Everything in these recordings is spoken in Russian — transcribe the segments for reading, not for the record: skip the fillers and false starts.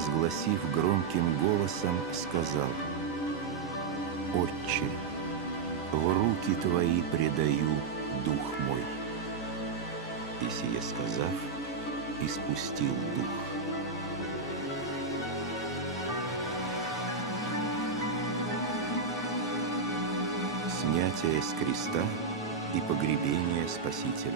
возгласив громким голосом, сказал: «Отче, в руки Твои предаю дух мой». И сие сказав, испустил дух. Снятие с креста и погребение Спасителя.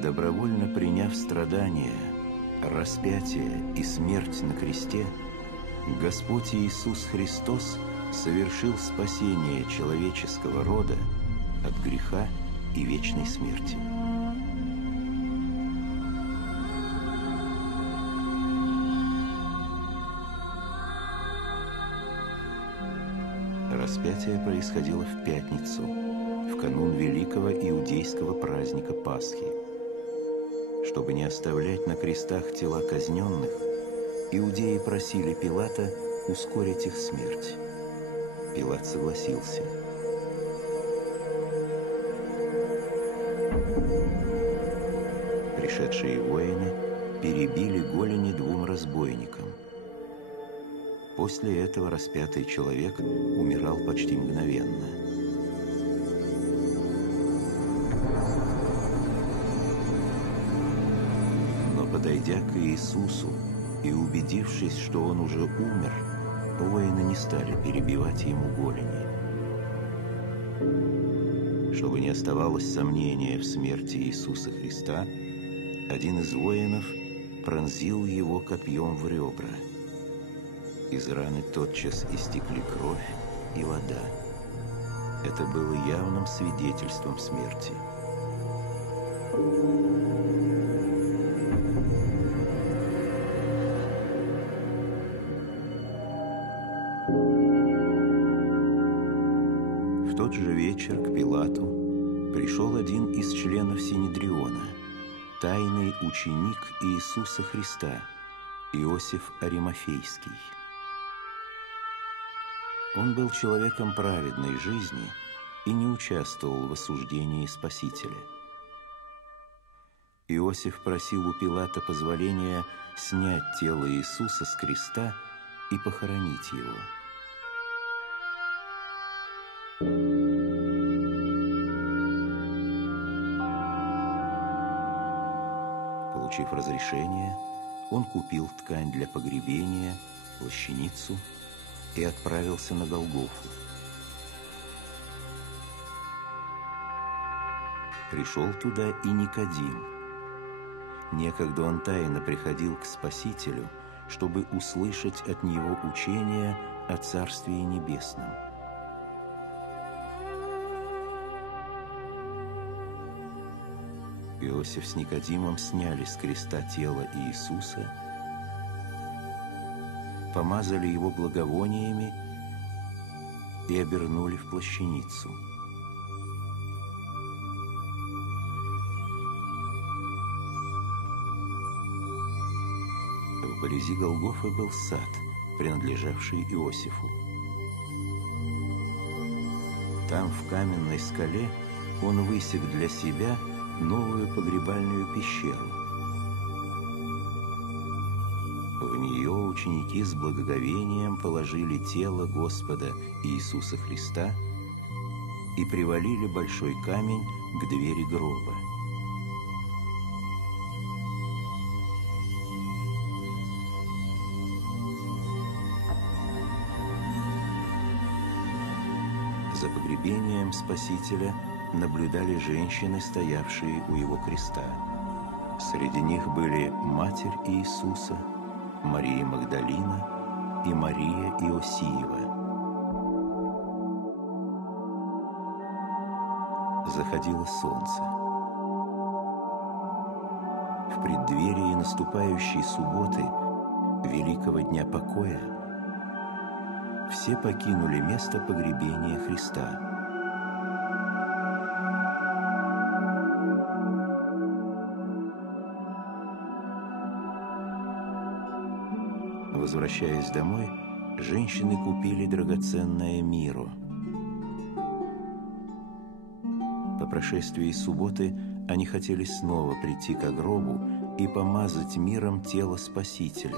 Добровольно приняв страдания, распятие и смерть на кресте, Господь Иисус Христос совершил спасение человеческого рода от греха и вечной смерти. Распятие происходило в пятницу, в канун великого иудейского праздника Пасхи. Чтобы не оставлять на крестах тела казненных, иудеи просили Пилата ускорить их смерть. Пилат согласился. Пришедшие воины перебили голени двум разбойникам. После этого распятый человек умирал почти мгновенно. Но, подойдя к Иисусу и убедившись, что он уже умер, воины не стали перебивать ему голени. Чтобы не оставалось сомнения в смерти Иисуса Христа, один из воинов пронзил его копьем в ребра. Из раны тотчас истекли кровь и вода. Это было явным свидетельством смерти. В тот же вечер к Пилату пришел один из членов Синедриона, тайный ученик Иисуса Христа, Иосиф Аримафейский. Он был человеком праведной жизни и не участвовал в осуждении Спасителя. Иосиф просил у Пилата позволения снять тело Иисуса с креста и похоронить его. Получив разрешение, он купил ткань для погребения, плащаницу, и отправился на Голгофу. Пришел туда и Никодим. Некогда он тайно приходил к Спасителю, чтобы услышать от него учение о Царствии Небесном. Иосиф с Никодимом сняли с креста тело Иисуса, помазали его благовониями и обернули в плащаницу. Вблизи Голгофы был сад, принадлежавший Иосифу. Там, в каменной скале, он высек для себя новую погребальную пещеру. В нее ученики с благоговением положили тело Господа Иисуса Христа и привалили большой камень к двери гроба. За погребением Спасителя наблюдали женщины, стоявшие у его креста. Среди них были Матерь Иисуса, Мария Магдалина и Мария Иосиева. Заходило солнце. В преддверии наступающей субботы, великого дня покоя, все покинули место погребения Христа. Возвращаясь домой, женщины купили драгоценное мирру. По прошествии субботы Они хотели снова прийти к гробу и помазать миром тело Спасителя,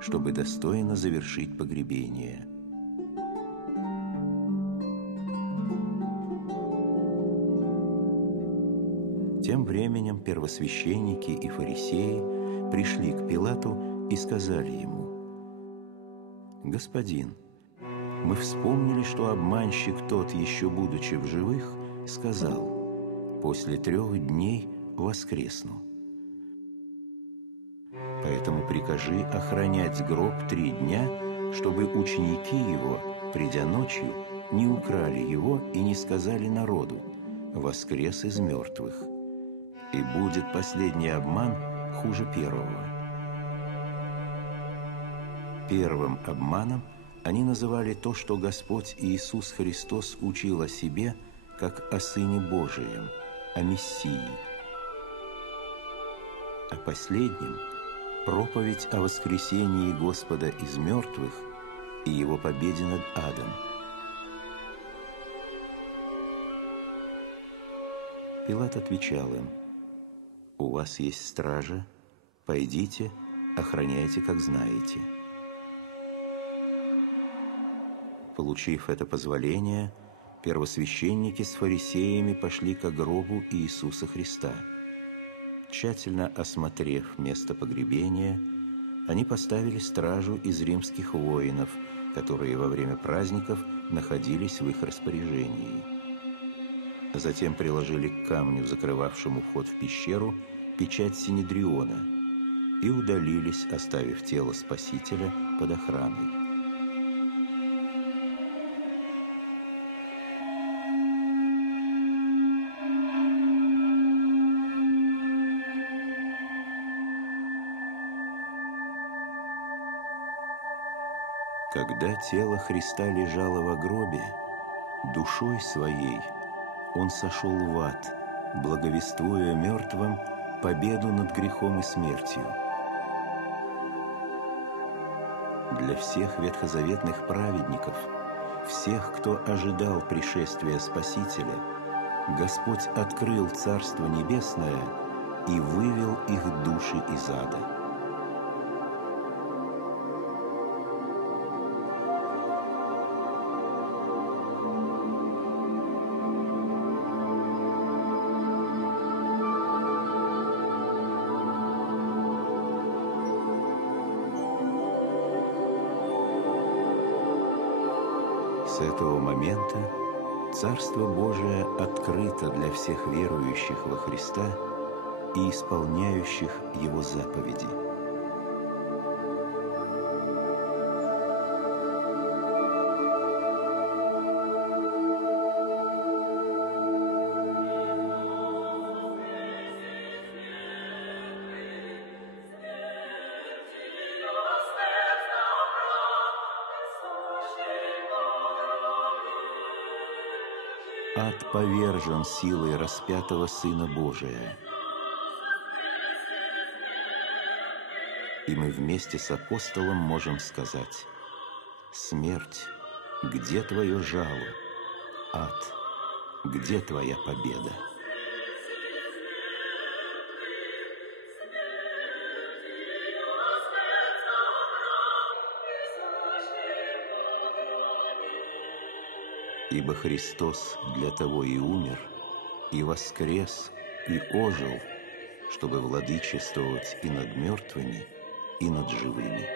чтобы достойно завершить погребение. Тем временем первосвященники и фарисеи пришли к Пилату и сказали ему: «Господин, мы вспомнили, что обманщик тот, еще будучи в живых, сказал: после 3 дней воскресну. Поэтому прикажи охранять гроб 3 дня, чтобы ученики его, придя ночью, не украли его и не сказали народу: воскрес из мертвых. И будет последний обман хуже первого». Первым обманом они называли то, что Господь Иисус Христос учил о себе, как о Сыне Божием, о Мессии. А последним – проповедь о воскресении Господа из мертвых и Его победе над адом. Пилат отвечал им: «У вас есть стража, пойдите, охраняйте, как знаете». Получив это позволение, первосвященники с фарисеями пошли к гробу Иисуса Христа. Тщательно осмотрев место погребения, они поставили стражу из римских воинов, которые во время праздников находились в их распоряжении. Затем приложили к камню, закрывавшему вход в пещеру, печать Синедриона и удалились, оставив тело Спасителя под охраной. Когда тело Христа лежало во гробе, душой своей Он сошел в ад, благовествуя мертвым победу над грехом и смертью. Для всех ветхозаветных праведников, всех, кто ожидал пришествия Спасителя, Господь открыл Царство Небесное и вывел их души из ада. С этого момента Царство Божие открыто для всех верующих во Христа и исполняющих Его заповеди. Ад повержен силой распятого Сына Божия. И мы вместе с апостолом можем сказать: «Смерть, где твое жало? Ад, где твоя победа?» Ибо Христос для того и умер, и воскрес, и ожил, чтобы владычествовать и над мертвыми, и над живыми.